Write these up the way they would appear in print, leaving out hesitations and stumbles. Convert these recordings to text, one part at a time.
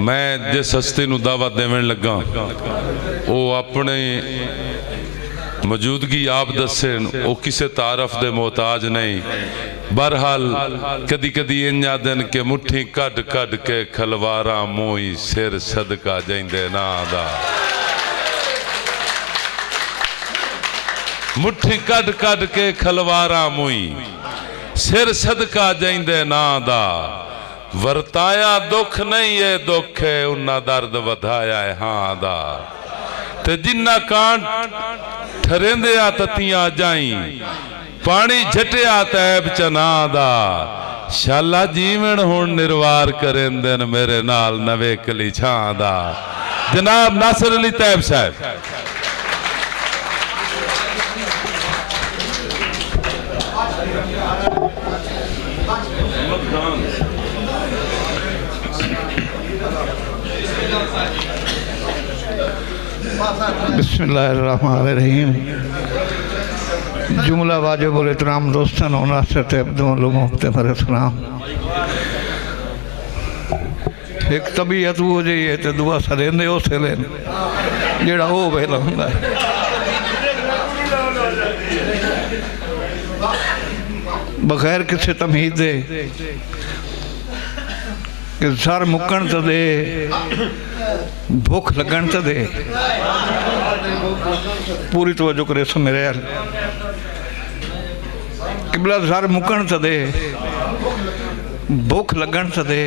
मैं जिस हस्ती नूं दावा देवन लगा वो अपने मौजूदगी आप दसे वो किसी तारफ दे मोहताज नहीं। बहरहाल कदी कदी इंजा दिन के मुट्ठी कड कड के खलवारा मोई सिर सदका जाइंदे ना दा। मुट्ठी कड कड के खलवारा मोई सिर सदका जाइंदे ना दा। वरताया दुख नहीं है दुख है उन्ना दर्द वधाया है हाँ दा। ते जिन्ना कांड ठरेंदे आ ततियां जाई पानी झटिया तैब चना दा। शाला जीवन हुण निर्वार करेंदे न मेरे नाल नवे कली छां दा। जनाब नासिर अली तैब साहब। बिस्मिल्लाहिर्रहमानिर्रहीम। जुमला वाजिबुल इहतराम दोस्तन और नासिर अब्दुल लोगों ते मेरे सलाम। एक तबीयत वो जी है तो दुआ सरेंदे उस वेले जेड़ा वो वेला हुंदा है। बगैर किसी तमीज़ दे कि सर मुकन तो दे भुख लगन तो दे पूरी तवज्जो करे सो मेरे यार। किबला सर मुकन तो दे भुख लगन तो दे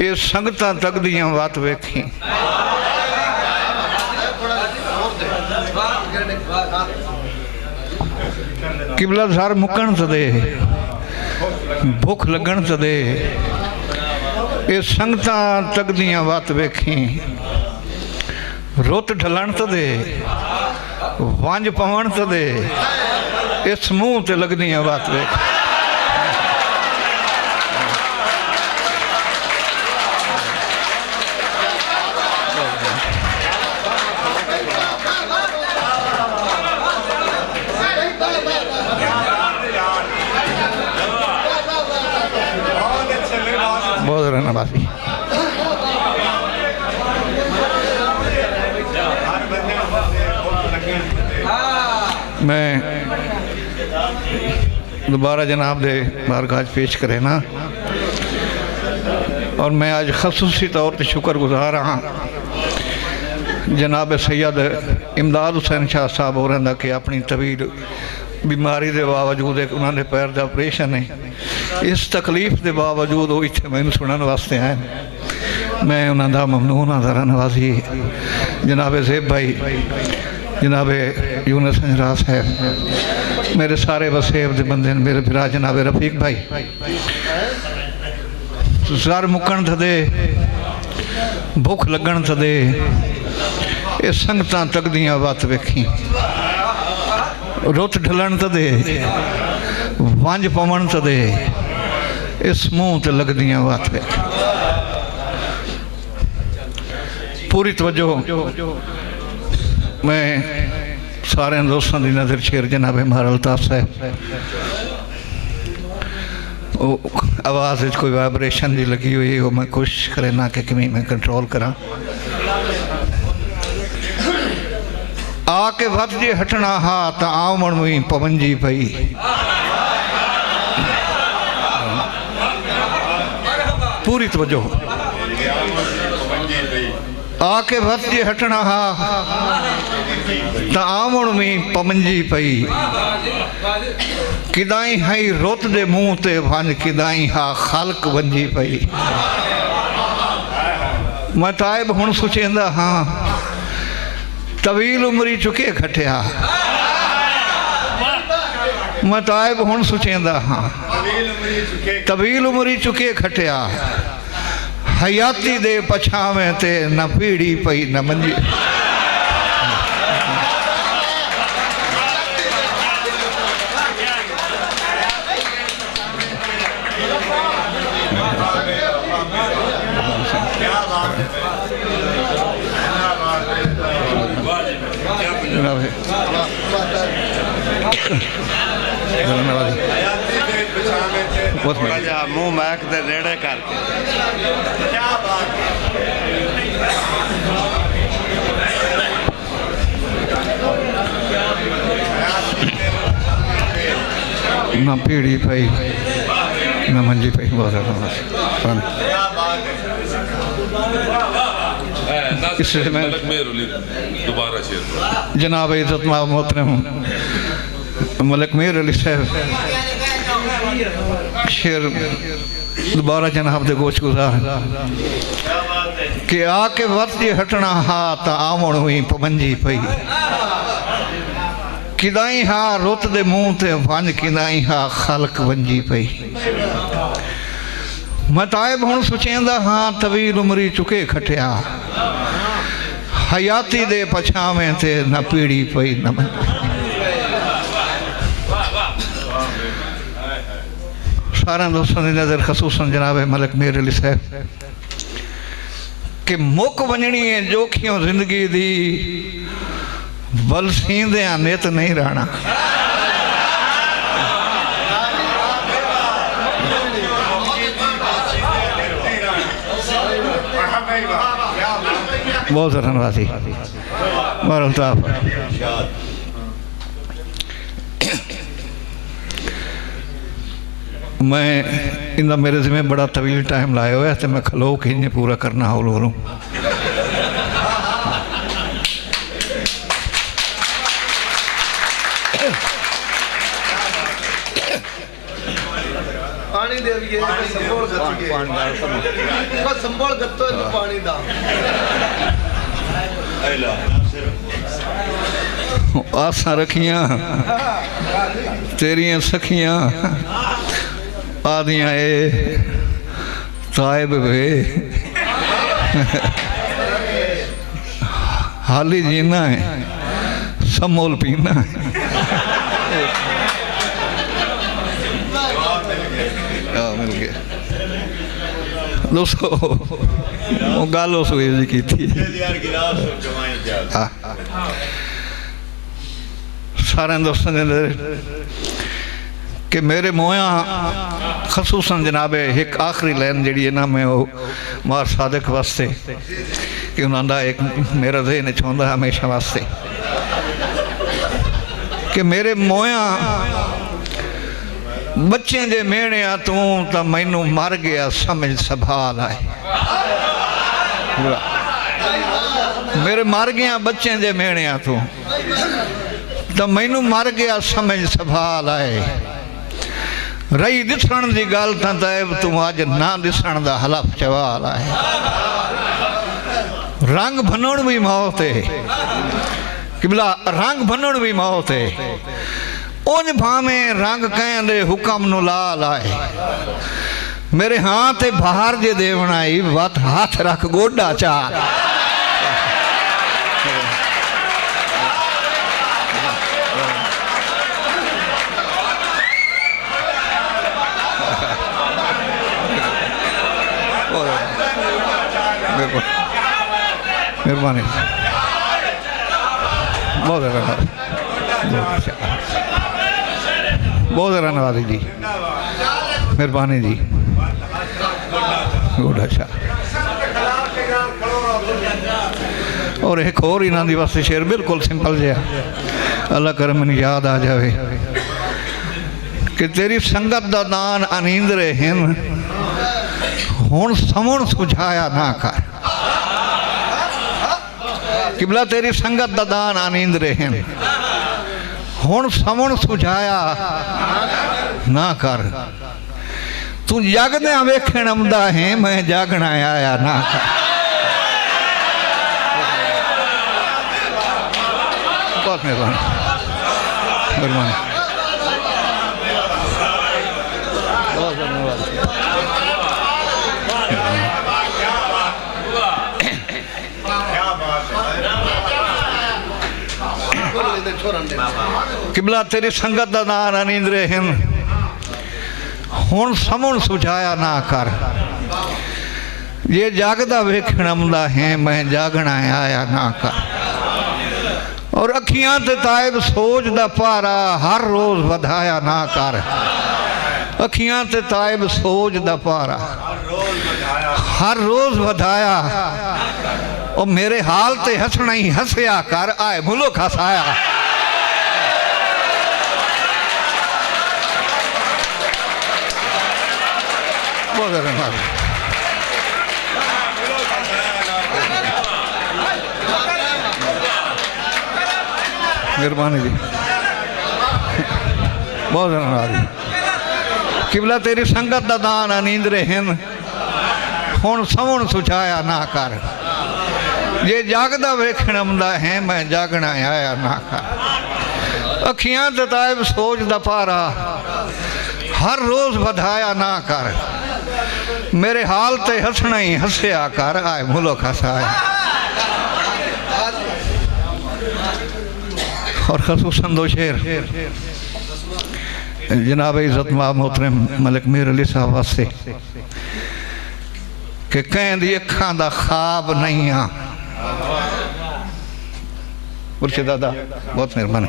ये संगतां तक दियां बात वेखी। किबला सर मुकन तो दे भुख लगन तो दे ये संगतां तक दियां बात वेखी। रुत ढलन तो दे वंज पवन तो दे इस मुंह ते लगदियां बात वेख। बहुत रहना बासी मैं दोबारा जनाब दे बारगाह पेश करे ना। और मैं आज खसूसी तौर पर शुक्रगुजार हाँ जनाब सैयद इमदाद हुसैन शाह साहब हो रहा कि अपनी तवील बीमारी के बावजूद एक उन्होंने पैर का ऑपरेशन है इस तकलीफ के बावजूद वो इतने मैनू सुनने वास्ते आए। मैं उन्होंने ममनून हाँ ज़रा नवाजी जनाब ज़ेब भाई जनाब यूनुस अंजरा साहब मेरे सारे वसेब के बंदे मेरे फिरा जनाब रफीक भाई सर मुकन थ दे भुख लगन थ दे ये संगतां तक दियां बात वेखी। रुत ढलन तो दे वंज पवन तो दे इस मुंह ते लगदियां बात वेख। पूरी तवज्जो मैं सारे दोस्तों की नज़र शेर जनाब महर अल्ताफ साहब आवाज़ कोई वाइब्रेशन जी लगी हुई वो मैं कोशिश करे ना कि किमें मैं कंट्रोल करा। आके वत जे हटना हा तो आवण में पवन जी पई। पूरी तवज्जो आके वत जे हटना हा तो आवण में पवन जी पई। किदाई हई रुत दे मुंह ते वंज किदाई हा खलक वंजी पई। मैं ताइब हुण सोचेंदा हाँ तवील उमरी चुके खटिया। मैं ताइब हुण सोचेंदा हाँ तवील उमरी चुके खटिया। हयाती दे पछावे ते न पीड़ी पई न मंजी। मुंह महक दे नेड़े करके ना पीड़ी पई ना मंजी पई। बहुत इसलिए मैं दोबारा शेर जनाब इज़्ज़त मोहतरम मलिक मेहर अली साहब शेर दोबारा जनाब दे गोश गुजार कि आके वत जे हटना हा त आवण हुई पवंजी पई किदाई हा रुत दे मुंह ते वंज किदाई हा खलक वंजी पई मताइब हुण सुचेंदा हाँ तवील उमरी चुके खटिया हयाती दे पछावे ते न पीड़ी पई न सारा दोस्तों की नज़र खसूसन जनाब मलिक मेहर अली साहब कि मुक वंजनी है जोखियों जिंदगी दी बल सींदे नित नहीं रहना। बहुत धन्यवादी मैं इंदा मेरे जिम्मे बड़ा तवील टाइम लाया हुआ है तो मैं खलो के इन्हें पूरा करना हौल हो रहा पानी दे संभल गत्तो पानी दा आसा रखियां तेरियां सखियां आदियां ए ताइब वे हाली जीना है समोल पीना है। मिल गया दोस्तों वो गल उस वे की थी सारे दोस्तों ने कि मेरे मोया खसूसन जनाबे एक आखिरी लाइन जी है ना मैं वो मार सादिक वास्ते कि उन्होंने एक मेरा ज़हन चाहता हमेशा वास्ते कि मेरे मोया बच्चे जे मेहने तू तो मैनू मर गया समझ संभाल आए मेरे मर गया बच्चे जे मेहने तू तो मैनू मर गया समझ संभाल आए रही दिसण की गल तैब तू अज ना दिसण का हलफ चवाल है रंग भनण भी मौत है किबला रंग भनण भी मौत है उंज भावे रंग कैं दे हुक्म नु लाल आए मेरे हाथ ते बाहर जे देवण आई वत हाथ रख गोडा चाल मेहरबानी बहुत धन्यवाद जी मेहरबानी जी गुड अच्छा। और एक और इन्हों की वास्ते शेर बिल्कुल सिंपल जहा अल्लाह कर मैंने याद आ जाए कि तेरी संगत दा दान अनींदरे हिन हुण समण सुझाया ना कर किबला तेरी संगत दा दान अनींदरे हिन हुण समण सुझाया ना कर तू जागदे वेखण आंदा है मैं जागना आया ना कर बहुत मेहरबानी मेहरबानी बहुत धन्यवाद किबला तेरी संगत दा नाम अनींदरे हिन हुण समण सुझाया ना कर ये जागदा वेखण आंदा है मैं जागना आया ना कर और अखियां ते ताइब सोच दा पारा हर रोज वधाया ना कर अखियां ते ताइब सोच दा पारा हर रोज वधाया और मेरे हाल ते हसना ही हसया कर आए मुल्क हसाया बहुत धन्यवाद। मेहरबानी जी, बहुत धन्यवाद जी। किबला तेरी संगत दा दान नींदरे हिन हुण सवण सुझाया ना कर, जे जागदा वेखण आंदा है मैं जागना आया ना कर। अखियां दतायब सोच दा पारा हर रोज वधाया ना कर, मेरे हाल ते हंसना ही हंसया कर, आए मुल्क हंसाया। और खसूसन दो शेर जनाब इज़्ज़त मोहतरम मलिक मीर अली साहब वास्ते कि कहीं दी अखां दा ख्वाब नहीं आ। मुर्शिद दादा बहुत मेहरबानी।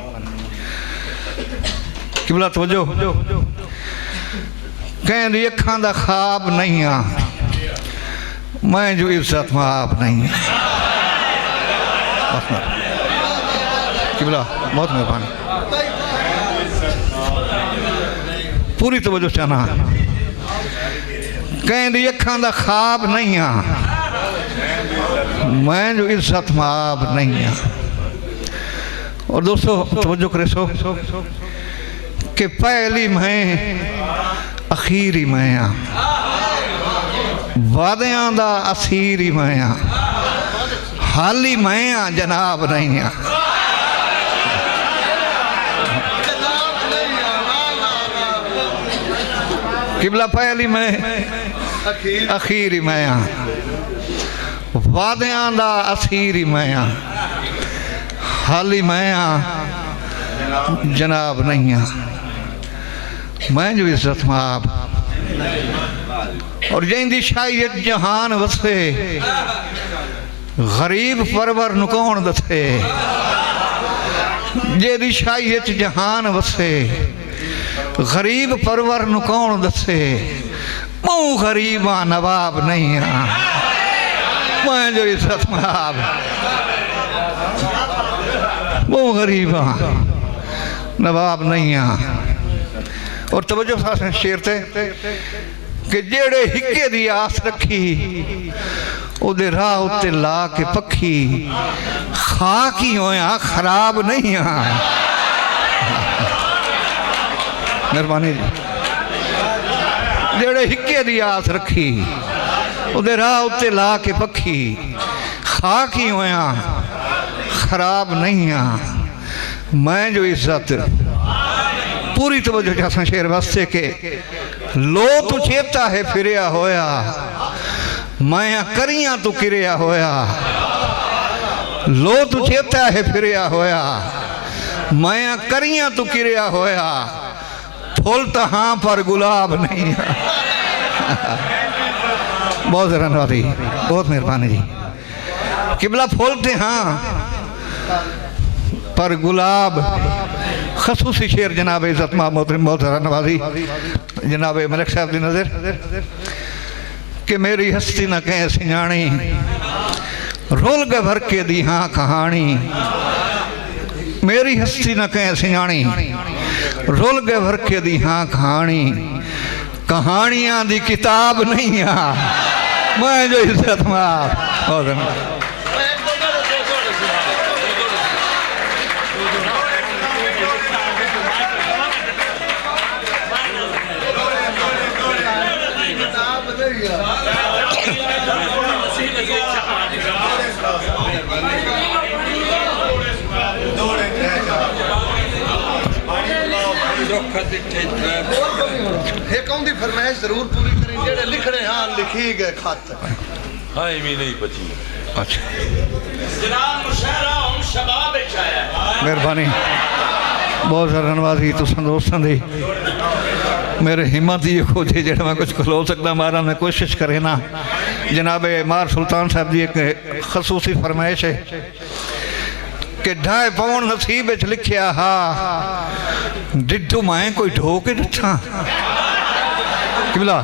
किबला तवज्जो, कहीं दी अखां दा ख्वाब नहीं आ, मैं जो इज़्ज़त माप नहीं। किबला बहुत मेहरबानी, पूरी तवज्जो चाहना। कहीं दी अखां दा ख्वाब नहीं आ, मैं जो इज़्ज़त माप नहीं आ। और दोस्तों तवज्जो करे सो कि पहली मैं अखीरी मैं आ, वादियां दा असीरी मैं आ, हाली मैं आ जनाब नहीं आ। किबला पहली मैं अखीरी मैं आ, वादियां दा असीरी मैं आ, हाली मैं आ जनाब नहीं आ। मैं जो इज़्ज़त माप और जैंदी शायद जहान वसे, गरीब परवर नुकौन दसे, जेदी शायद जहान वसे, गरीब परवर नुकौन दसे, मूँ गरीबा नवाब नहीं आ। मैं जो इज़्ज़त माप मूँ गरीबा नवाब नहीं आ। और तवज्जो साथ शेर ते कि जेड़े हिक्के दी आस रखी उदे राह उत्ते ला के पखी, खा की होया खराब नहीं आ। मेहरबानी जी। जेड़े हिक्के दी आस रखी उदे राह उत्ते ला के पखी, खा की होया खराब नहीं आ। मैं जो इज़्ज़त पूरी तवज्जो चाहता शेर वास्ते के लो तू चेता है फिरिया होया, मैं करियां तू किरिया होया। लो तू चेता है फिरिया होया, मैं करियां तू किरिया होया, फूल तो हाँ पर गुलाब नहीं। बहुत धन्यवाद, बहुत मेहरबानी जी। किबला फूल थे हाँ पर गुलाब। खसूसी शेर जनाब इज़्ज़त मोहतरम बहुत नवाजी जनाब मलिक साहब की नज़र कि मेरी हस्ती न कह सियाणी, रोल ग भर के दी हाँ कहानी। मेरी हस्ती न कह सियाणी, रोल ग भर के दी हाँ कहानी, कहानियां दी किताब नहीं आ। मैं जो इज़्ज़त माप बहुत धन्यवाद। फरमाइश जरूर पूरी करें जेड़े लिखने हाँ लिखी गए खत हाँ इमी नहीं बची। अच्छा जनाब मुशहरा हम शबाब आया। मेहरबानी बहुत सारा धन्यवाद तुम दोस्तों दी। मेरे हिम्मत ही खोजे जेड़ा मैं कुछ खलो सकता मारा मैं कोशिश करे ना। जनाब मार सुल्तान साहब जी एक खसूसी फरमाइश है कि ढाई पवन नसीब लिखिया हा, डिड्डू मैं कोई ढो के ॾिठां। किबला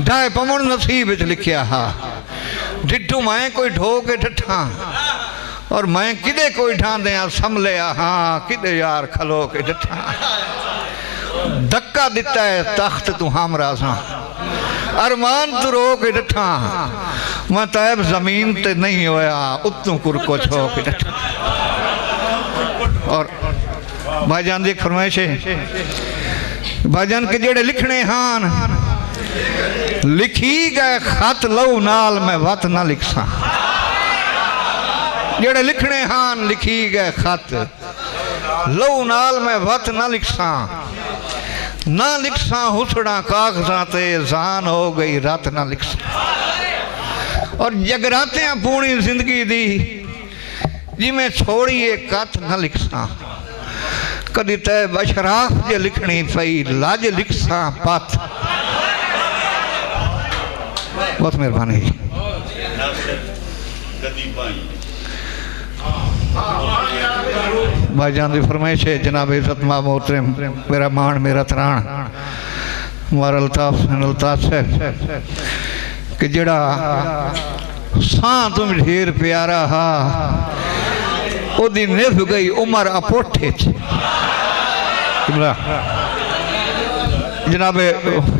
ढाई पवन नसीब लिखिया हा, डिड्डू मैं कोई ढो के ॾिठां, और मैं किदे कोई ढांदे संभले हाँ किदे यार खलो के ॾिठां। धक्का दिता है तख्त तू हमरा सां, अरमान तू रो के डठा मैं तैब जमीन ते नहीं होया उतों कुर को छो के डठा। और भाईजान की फरमाइश है भाईजान के जेड़े लिखने हान लिखी गए खत लऊ नाल मैं वत ना लिखसा। जेड़े लिखने हान लिखी गए खत लऊ नाल मैं वत ना लिखसा। ना लिखसा हुसड़ा कागजां ते जान हो गई रात ना लिखसा। और जगराते पूरी जिंदगी दी जिमें छोड़िए कत ना लिखसा। कदी तय बशराफ जे लिखनी पई लाज लिखसा पत। बहुत मेहरबानी जी। भाईजान की फरमाइश है जनाब इज्जत मोहतरम मेरा मान मेरा त्राण हमारा अल्ताफ साहब कि जड़ा सां तुम ढेर प्यारा हा ओदी निभ गई उमर अपोठे जनाब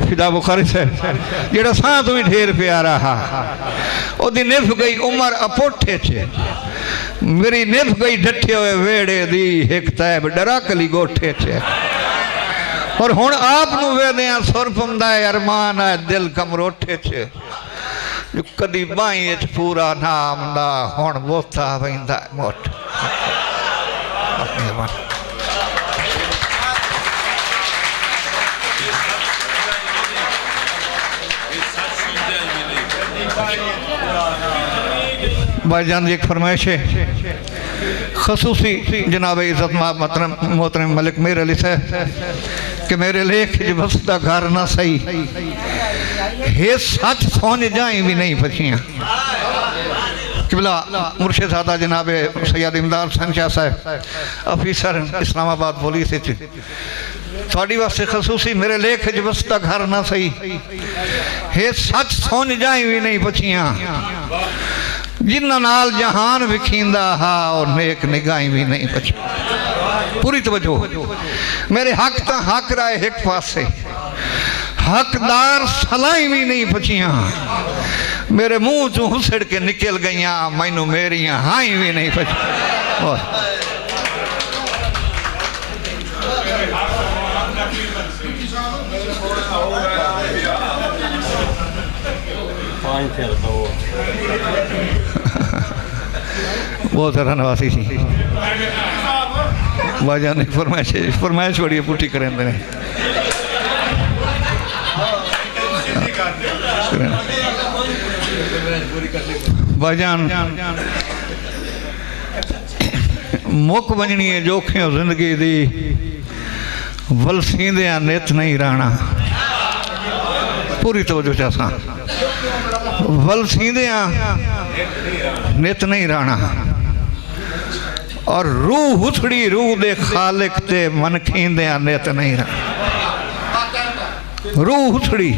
फिदा बुखारी साहब जड़ा सां तुम ढेर प्यारा हा ओदी निभ गई उमर अपोठे मेरी निभ गई डठे हुए वेड़े दी एक तैब डरा कली गोठे चे। और हुण आप नू वेदियां सुर पमदा है अरमान है दिल कमरोठे चे जो कदी बाई च पूरा नाम दा हुण बोता वैंदा मोट। भाईजान जी एक फरमाइश है खसूसी जनाब इज्जत मोहतरम मलिक मेर अली साहब कि मेरे लेख ज बसदा घर ना सही हे सच सोच जाए भी नहीं पछियाँ। किबला मुर्शिद सादा जनाब सैयद इमदाद संशाह साहब अफीसर इस्लामाबाद पुलिस थोड़ी वास्ते खसूसी मेरे लेख ज बसदा घर ना सही हे सच सोच जाए भी नहीं पछियाँ। जिन्ना नाल जहान विखींदा हा और नेक निगाही भी नहीं बची। पूरी तवज्जो मेरे हक ता हक राय एक पासे हकदार सलाई भी नहीं बचियां मेरे मुंह चो हुसड़ के निकल गईयां मैनू मेरियां हाई भी नहीं बची। बहुत सारा नवासी सी भाईजान ने फरमाइश बड़ी पुट्ठी करें भाईजान मुक वजनी है जोखियों जिंदगी दी वलसींदे नित नहीं राणा। पूरी तवज्जो चासा वलसींदे नित नहीं राणा। और रूह उथड़ी रूह दे खालिक ते मन खींदे नित नहीं राणा। रूह उथड़ी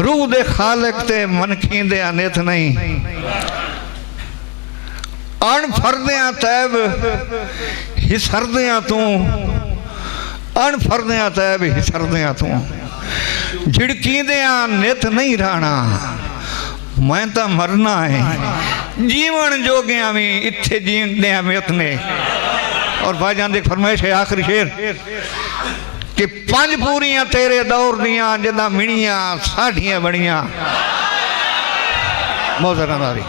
रूह दे खालिक ते मन खींदे नित नहीं। अण फरदियां तैब हिसरदियां तू अण फरदियां तैब हिसरदियां तू झिड़कींदियां नित नहीं राणा। मैं तो मरना है जीवन जोगिया भी इत्थे जींदे में उतने। और भाईजान की फरमाइश है आखिरी शेर कि पंज पूरियां तेरे दौर दियां जदा मिणियां साढ़ियां बनियां। मोहतरम नारी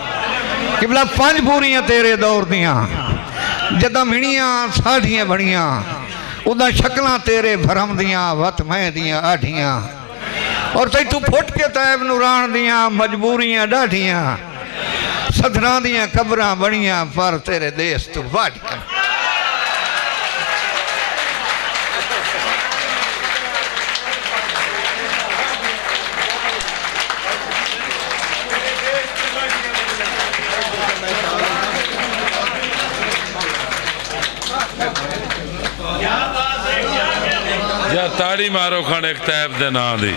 किबला पंज पूरियां तेरे दौर दियां जदा मिणियां साढ़ियां बनियां। उदा शक्लां तेरे भरम दियां वत मैं दियां आढ़ियां। और तू फुट के तैब नूरान दियां मजबूरियां डाढ़ियां। सदरां दियां कबरां बनियां पर तेरे देश तू वाढ़ियां। ताड़ी मारो खड़ एक तैब दे नां दी।